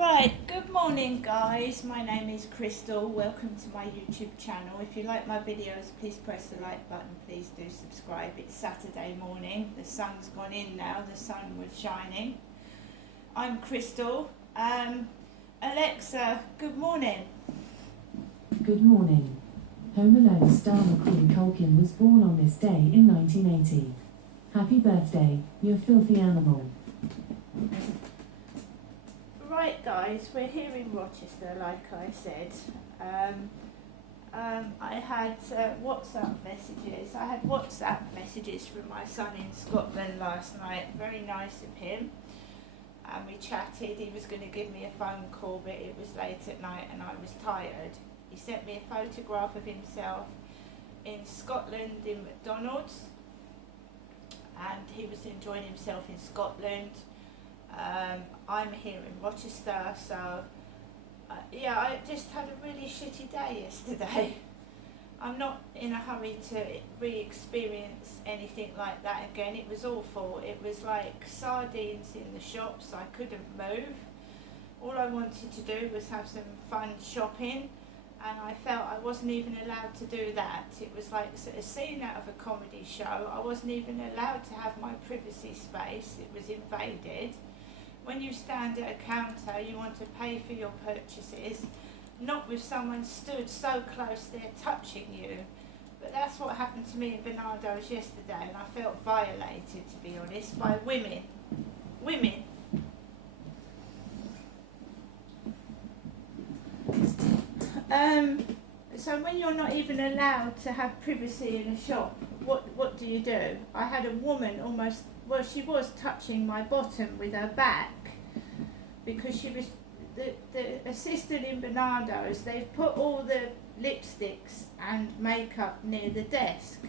Right, good morning guys, my name is Crystal, welcome to my YouTube channel. If you like my videos, please press the like button, please do subscribe. It's Saturday morning, the sun's gone in now, the sun was shining. I'm Crystal. Alexa, good morning. Good morning. Home Alone star Macaulay Culkin was born on this day in 1980. Happy birthday, you filthy animal. Right guys, we're here in Rochester like I said. I had WhatsApp messages. I had WhatsApp messages from my son in Scotland last night. Very nice of him. And we chatted. He was going to give me a phone call, but it was late at night and I was tired. He sent me a photograph of himself in Scotland in McDonald's, and he was enjoying himself in Scotland. I'm here in Rochester, so yeah, I just had a really shitty day yesterday. I'm not in a hurry to re-experience anything like that again. It was awful. It was like sardines in the shops. I couldn't move. All I wanted to do was have some fun shopping, and I felt I wasn't even allowed to do that. It was like a scene out of a comedy show. I wasn't even allowed to have my privacy space. It was invaded. When you stand at a counter, you want to pay for your purchases, not with someone stood so close they're touching you. But that's what happened to me in Bernardo's yesterday, and I felt violated, to be honest, by women. Women. So when you're not even allowed to have privacy in a shop, what do? I had a woman almost, well, she was touching my bottom with her back, because she was, the assistant in Bernardo's, they've put all the lipsticks and makeup near the desk,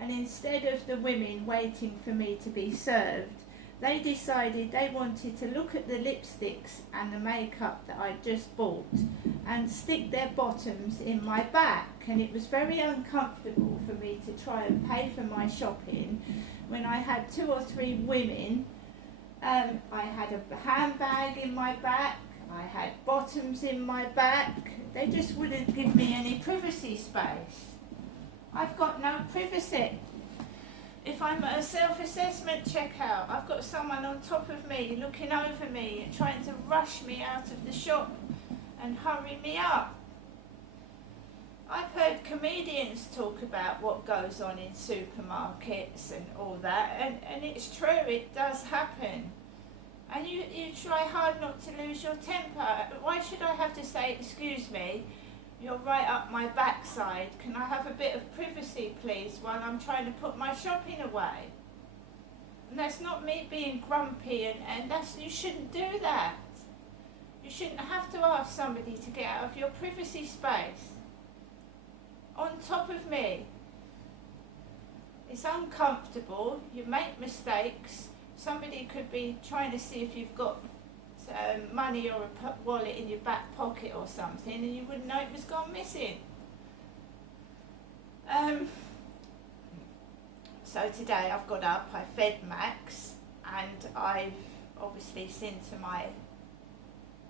and instead of the women waiting for me to be served, they decided they wanted to look at the lipsticks and the makeup that I'd just bought and stick their bottoms in my back, and it was very uncomfortable for me to try and pay for my shopping when I had 2 or 3 women. I had a handbag in my back, I had bottoms in my back. They just wouldn't give me any privacy space. I've got no privacy. If I'm at a self-assessment checkout, I've got someone on top of me, looking over me and trying to rush me out of the shop and hurry me up. I've heard comedians talk about what goes on in supermarkets and all that, and it's true, it does happen. And you try hard not to lose your temper. Why should I have to say, excuse me, you're right up my backside, can I have a bit of privacy please while I'm trying to put my shopping away? And that's not me being grumpy, and you shouldn't do that. You shouldn't have to ask somebody to get out of your privacy space. On top of me. It's uncomfortable, you make mistakes, somebody could be trying to see if you've got money or a wallet in your back pocket or something, and you wouldn't know it was gone missing. So today I've got up, I fed Max, and I've obviously seen to my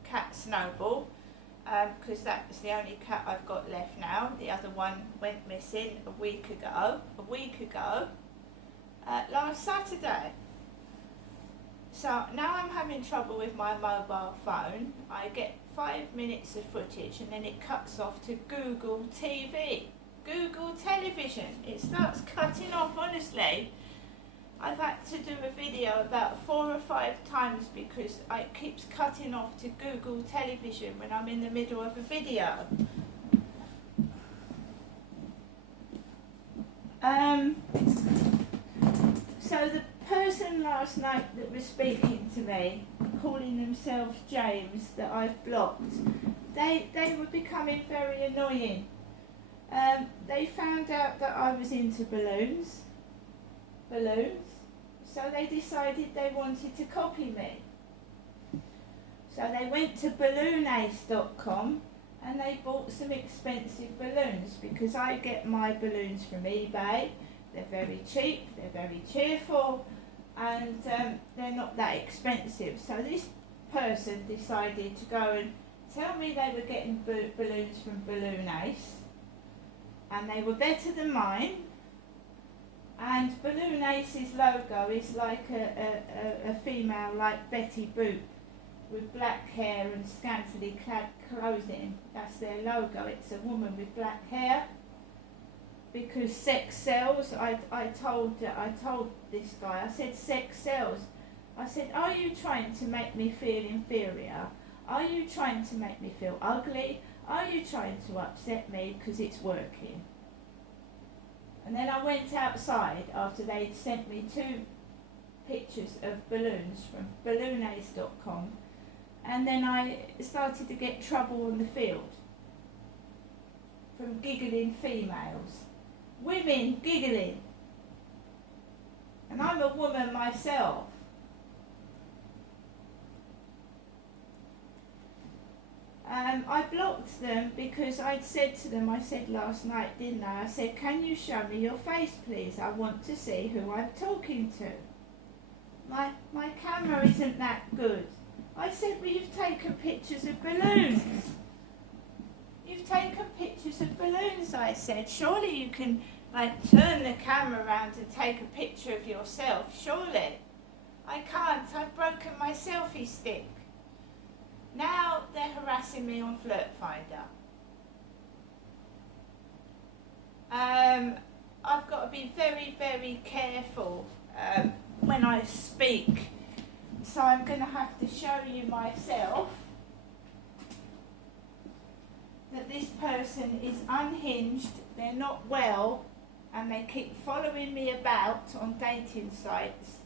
cat Snowball, because that's the only cat I've got left now. The other one went missing a week ago, last Saturday. So now I'm having trouble with my mobile phone. I get 5 minutes of footage and then it cuts off to Google TV, Google Television. It starts cutting off, honestly. I've had to do a video about 4 or 5 times because it keeps cutting off to Google Television when I'm in the middle of a video. So the person last night that was speaking to me, calling themselves James, that I've blocked, they were becoming very annoying. They found out that I was into balloons, so they decided they wanted to copy me. So they went to balloonace.com and they bought some expensive balloons, because I get my balloons from eBay. They're very cheap, they're very cheerful, and they're not that expensive. So this person decided to go and tell me they were getting balloons from Balloon Ace, and they were better than mine. And Balloon Ace's logo is like a female like Betty Boop with black hair and scantily clad clothing. That's their logo. It's a woman with black hair. Because sex sells, I told this guy, I said, sex sells. I said, are you trying to make me feel inferior? Are you trying to make me feel ugly? Are you trying to upset me because it's working? And then I went outside after they'd sent me 2 pictures of balloons from balloonace.com, and then I started to get trouble on the field from giggling females. Women giggling. And I'm a woman myself. I blocked them because I'd said to them, I said last night, didn't I? I said, can you show me your face, please? I want to see who I'm talking to. My camera isn't that good. I said, well, you've taken pictures of balloons. You've taken pictures of balloons, I said. Surely you can, like, turn the camera around and take a picture of yourself. Surely. I can't. I've broken my selfie stick. Now they're harassing me on Flirt Finder. I've got to be very, very careful when I speak. So I'm going to have to show you myself that this person is unhinged, they're not well, and they keep following me about on dating sites.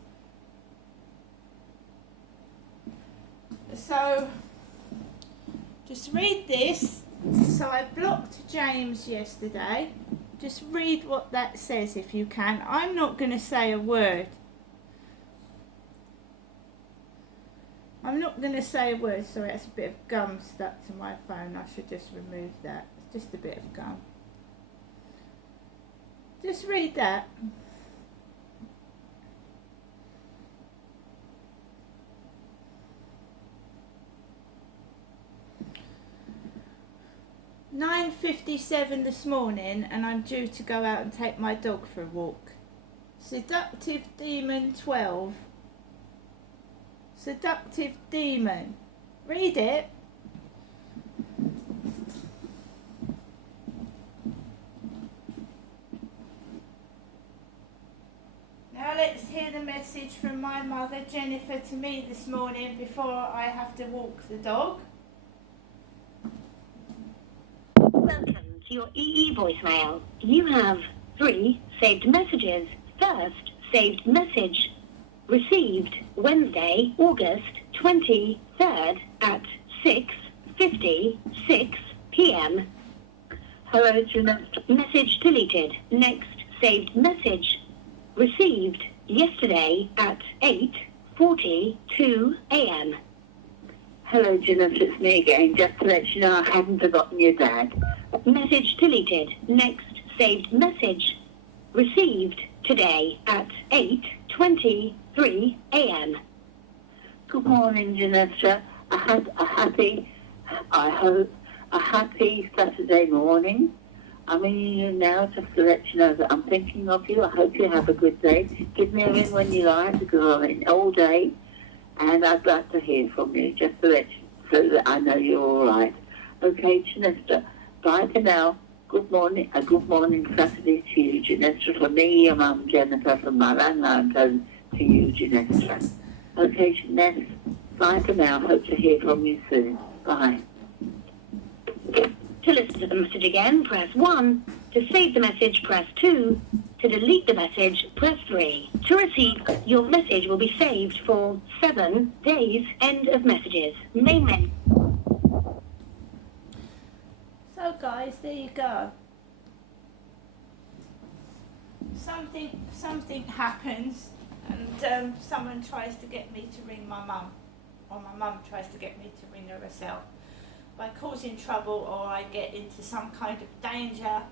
So just read this. So I blocked James yesterday. Just read what that says if you can. I'm not going to say a word. I'm not going to say a word. Sorry, that's a bit of gum stuck to my phone. I should just remove that. It's just a bit of gum. Just read that. "9:57 this morning, and I'm due to go out and take my dog for a walk. Seductive Demon 12. Seductive Demon." Read it. Now let's hear the message from my mother Jennifer to me this morning before I have to walk the dog. Welcome to your EE voicemail. You have 3 saved messages. First saved message. Received Wednesday, August 23rd at 6:56 p.m. Hello, Jeanette. Message deleted. Next saved message. Received yesterday at 8:42 a.m. Hello, Jeanette. It's me again. Just to let you know, I haven't forgotten your dad. Message deleted. Next saved message. Received today at 8:23 a.m. Good morning, Janessa. I had I hope, a happy Saturday morning. I'm ringing you now just to let you know that I'm thinking of you. I hope you have a good day. Give me a ring when you like, because I'm in all day, and I'd like to hear from you, just to let you, so that I know you're all right. Okay, Janessa. Bye for now. Good morning Saturday to you, Janessa. From me, your mum, Jennifer, from my landline phone to you, Janessa. Okay, Janessa. Bye for now. Hope to hear from you soon. Bye. To listen to the message again, press 1. To save the message, press 2. To delete the message, press 3. To receive, your message will be saved for 7 days. End of messages. Main menu. So guys, there you go. Something happens, and someone tries to get me to ring my mum, or my mum tries to get me to ring her herself, by causing trouble, or I get into some kind of danger,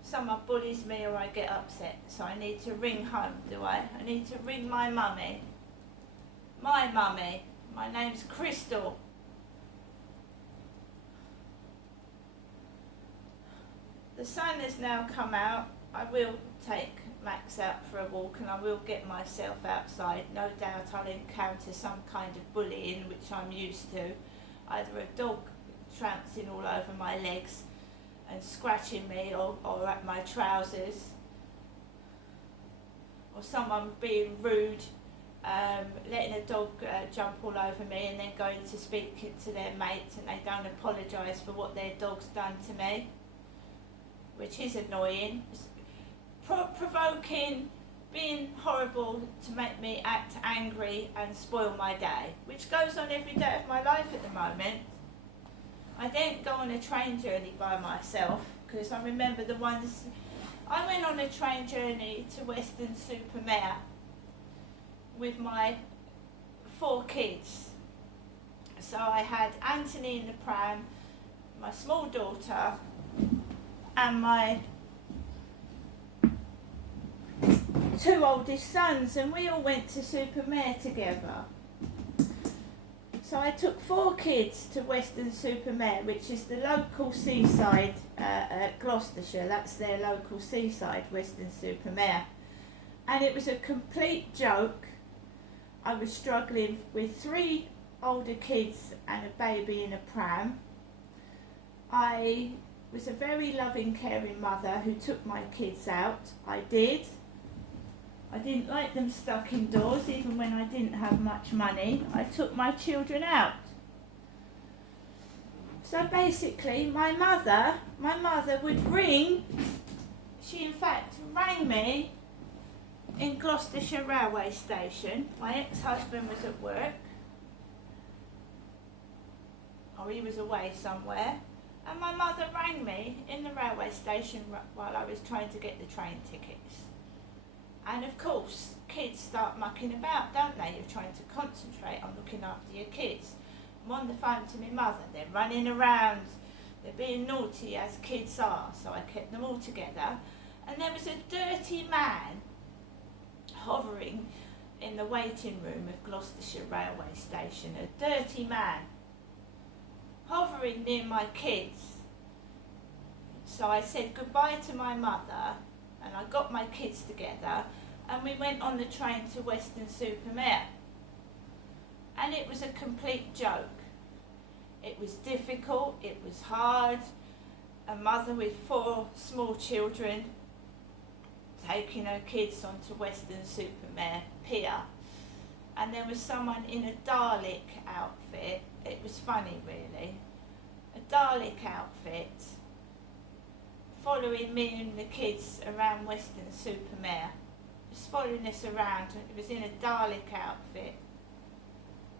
someone bullies me, or I get upset. So I need to ring home, do I? I need to ring my mummy. My mummy. My name's Crystal. The sun has now come out. I will take Max out for a walk and I will get myself outside. No doubt I'll encounter some kind of bullying, which I'm used to. Either a dog trouncing all over my legs and scratching me, or at my trousers, or someone being rude, letting a dog jump all over me and then going to speak to their mates and they don't apologise for what their dog's done to me, which is annoying. Provoking, being horrible to make me act angry and spoil my day, which goes on every day of my life at the moment. I didn't go on a train journey by myself, because I remember the ones, I went on a train journey to Weston-super-Mare with my 4 kids. So I had Anthony in the pram, my small daughter, and my 2 oldest sons, and we all went to Super-Mare together. So I took 4 kids to Weston-super-Mare, which is the local seaside at Gloucestershire. That's their local seaside, Weston-super-Mare. And it was a complete joke. I was struggling with 3 older kids and a baby in a pram. I was a very loving, caring mother who took my kids out. I did. I didn't like them stuck indoors, even when I didn't have much money. I took my children out. So basically, my mother would ring. She in fact rang me in Gloucestershire railway station. My ex-husband was at work, or he was away somewhere, and my mother rang me in the railway station while I was trying to get the train tickets. And of course, kids start mucking about, don't they? You're trying to concentrate on looking after your kids. I'm on the phone to my mother, they're running around, they're being naughty as kids are, so I kept them all together. And there was a dirty man hovering in the waiting room of Gloucestershire railway station, a dirty man hovering near my kids. So I said goodbye to my mother and I got my kids together and we went on the train to Weston-super-Mare. And it was a complete joke. It was difficult, it was hard. A mother with 4 small children taking her kids onto Weston-super-Mare pier. And there was someone in a Dalek outfit. It was funny really. A Dalek outfit following me and the kids around Weston-super-Mare. Just following us around. It was in a Dalek outfit.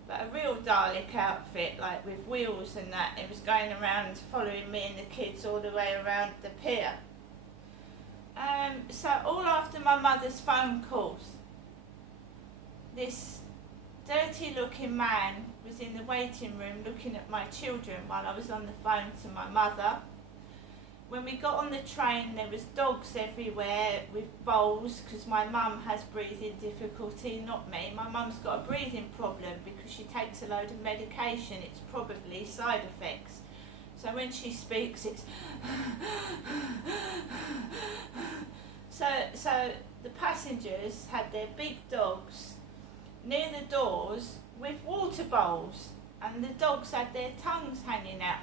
But a real Dalek outfit, like with wheels and that. It was going around following me and the kids all the way around the pier. So all after my mother's phone calls, this dirty looking man was in the waiting room looking at my children while I was on the phone to my mother. When we got on the train, there was dogs everywhere with bowls, because my mum has breathing difficulty, not me. My mum's got a breathing problem because she takes a load of medication. It's probably side effects. So when she speaks, it's so the passengers had their big dogs near the doors with water bowls, and the dogs had their tongues hanging out.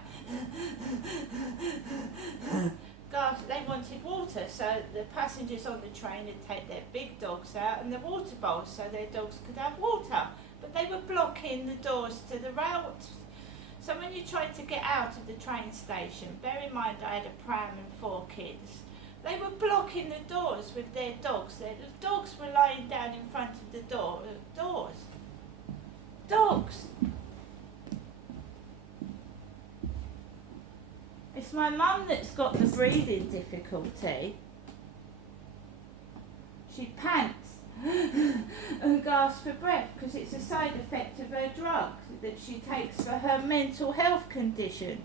God, they wanted water, so the passengers on the train would take their big dogs out and the water bowls so their dogs could have water. But they were blocking the doors to the rail. So when you tried to get out of the train station, bear in mind I had a pram and 4 kids, they were blocking the doors with their dogs. The dogs were lying down in front of the doors. Dogs! It's my mum that's got the breathing difficulty. She pants and gasps for breath because it's a side effect of her drug that she takes for her mental health condition.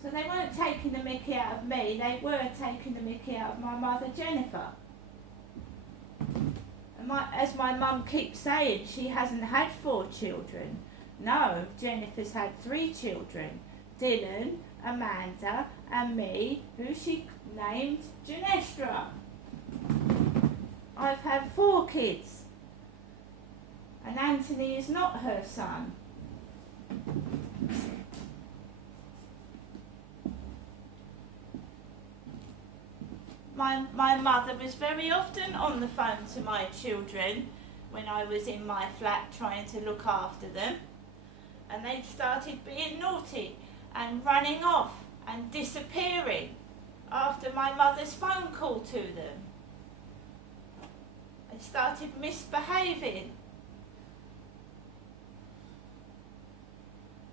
So they weren't taking the mickey out of me, they were taking the mickey out of my mother Jennifer. And as my mum keeps saying, she hasn't had 4 children. No, Jennifer's had 3 children. Dylan, Amanda and me, who she named Janestra. I've had 4 kids. And Anthony is not her son. My mother was very often on the phone to my children when I was in my flat trying to look after them, and they started being naughty and running off and disappearing after my mother's phone call to them. They started misbehaving.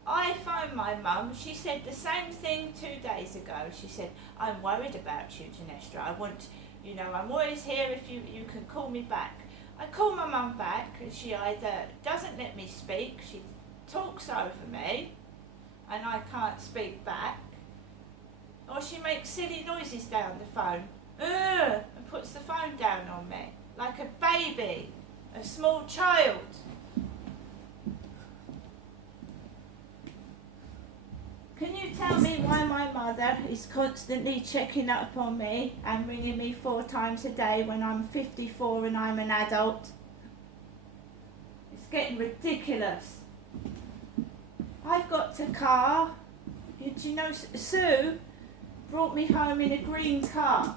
I phoned my mum. She said the same thing 2 days ago. She said, I'm worried about you, Janestra. I'm always here if you can call me back. I call my mum back and she either doesn't let me speak, she talks over me and I can't speak back, or she makes silly noises down the phone, and puts the phone down on me like a baby, a small child. Can you tell me why my mother is constantly checking up on me and ringing me 4 times a day when I'm 54 and I'm an adult? It's getting ridiculous. I've got a car. Do you know Sue brought me home in a green car?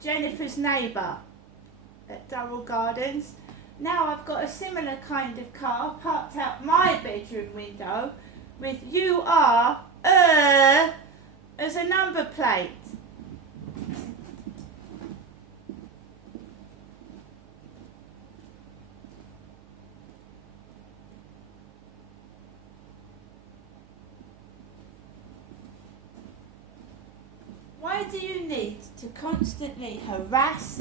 Jennifer's neighbour at Durrell Gardens. Now I've got a similar kind of car parked out my bedroom window with "You are" as a number plate. Why do you need to constantly harass,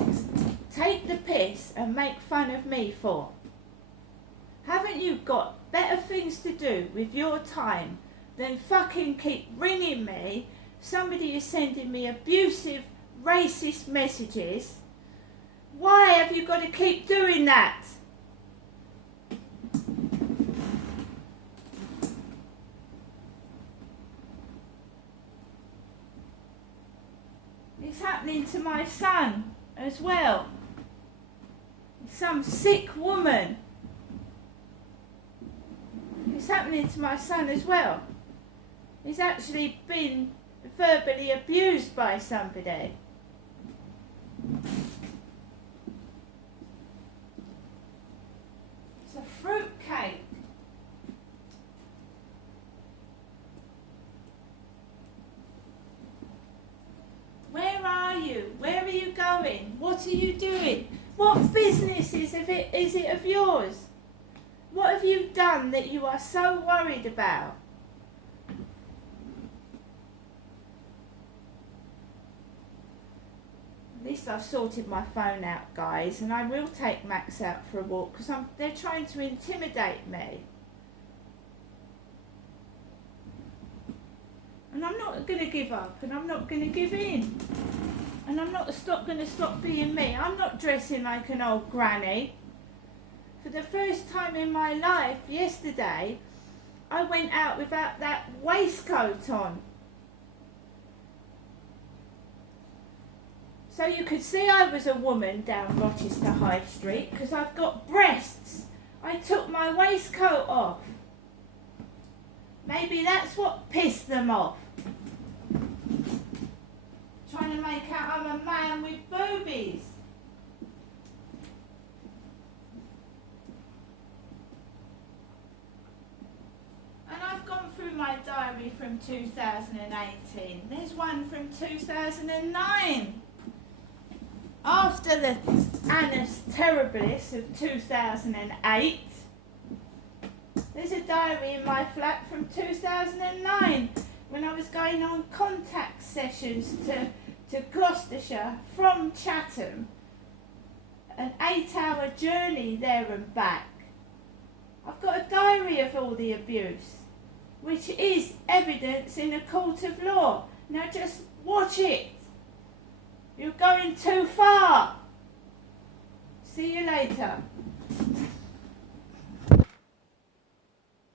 take the piss and make fun of me for? Haven't you got better things to do with your time than fucking keep ringing me? Somebody is sending me abusive, racist messages. Why have you got to keep doing that? It's happening to my son as well. Some sick woman. It's happening to my son as well. He's actually been verbally abused by somebody. It's a fruit cake. Where are you? Where are you going? What are you doing? What business is it of yours? What have you done that you are so worried about? At least I've sorted my phone out, guys, and I will take Max out for a walk because they're trying to intimidate me. And I'm not going to give up, and I'm not going to give in. And I'm not going to stop being me. I'm not dressing like an old granny. For the first time in my life, yesterday, I went out without that waistcoat on. So you could see I was a woman down Rochester High Street because I've got breasts. I took my waistcoat off. Maybe that's what pissed them off. Trying to make out I'm a man with boobies. And I've gone through my diary from 2018. There's one from 2009. After the Annus Terribilis of 2008, there's a diary in my flat from 2009 when I was going on contact sessions to Gloucestershire from Chatham. An 8-hour journey there and back. I've got a diary of all the abuse, which is evidence in a court of law. Now just watch it. You're going too far. See you later. later.